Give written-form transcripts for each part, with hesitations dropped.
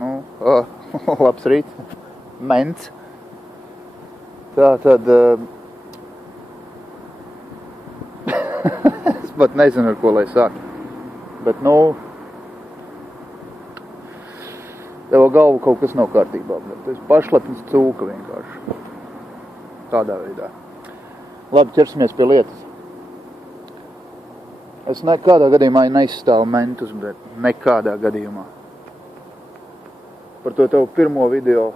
Labs rīts, ments. Tā tad, es pat nezinu, ar ko lai sāk. Bet, tev galvu kaut kas nav kārtībā, bet tu esi pašlepnis cūka vienkārši. Tādā veidā. Labi, ķersimies pie lietas. Es nekādā gadījumā neizstāvu mentus, bet nekādā gadījumā. Par to tev pirmo video,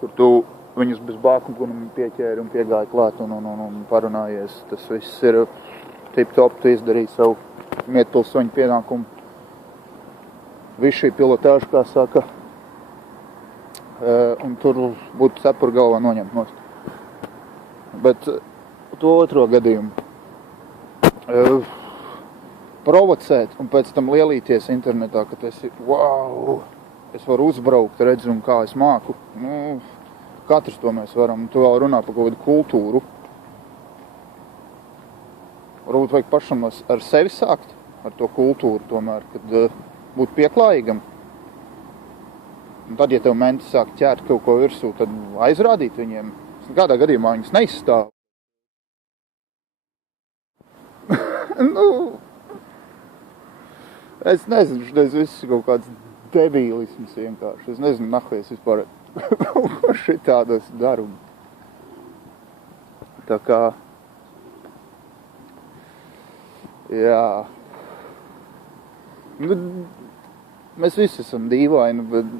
kur tu viņus bez bākumu pieķēri un piegāja klāt un parunājies. Tas viss ir tip-top, tu izdarīji savu mietpilsoņu pienākumu. Visu šī pilotāža, kā saka, un tur būtu cepura galvā noņemt nost. Bet to otro gadījumu provocēt un pēc tam lielīties internetā, ka tas ir, wow, es varu uzbraukt, redzu un kā es māku. Katrs to mēs varam. Tu vēl runā par kaut kādu kultūru. Varbūt vajag pašam ar sevi sākt, ar to kultūru tomēr, kad būt pieklājīgam. Un tad, ja tev menti sāk ķērt kaut ko virsū, tad aizrādīt viņiem. Kādā gadījumā viņas neizstāv. Es nezinu, šis viss ir kaut kāds debīlisms vienkārši. Es nezinu, nahuj es vispār ko šitādos daru. Tā kā, jā. Mēs visi esam dīvaini, bet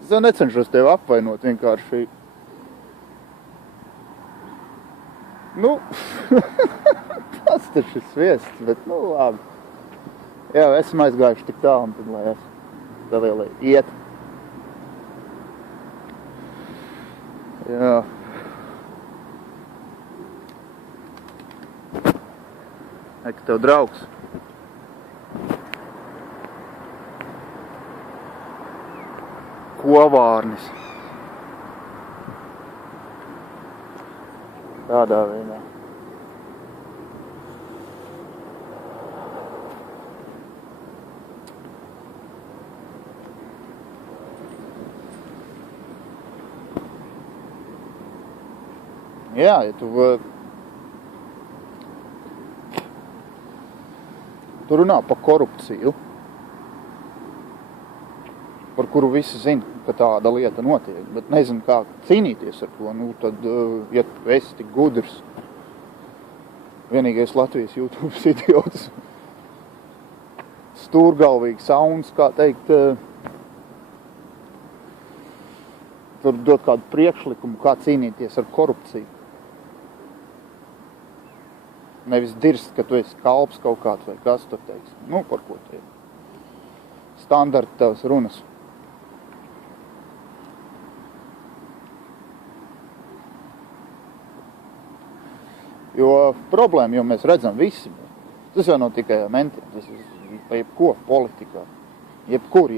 es jau necenšos tevi apvainot vienkārši. Tas taču ir sviests, bet labi. Jā, esam aizgājuši tik tālu, un tad lai es vēl iet. Jā. Eka tev draugs. Kovārnis. Tādā veidā. Jā, ja tu runā par korupciju, par kuru visi zina, ka tāda lieta notiek, bet nezinu, kā cīnīties ar to, tad, ja tu esi tik gudrs, vienīgais Latvijas YouTube idiots, stūrgalvīgs sauns, kā teikt, tur dot kādu priekšlikumu, kā cīnīties ar korupciju. Nevis dirst, ka tu esi kalps kaut kāds vai kas tur teiks. Par ko te ir? Standarta tavas runas. Jo problēma, jo mēs redzam visi, tas jau nav tikai mentiem, tas ir jebko politikā. Jebkur.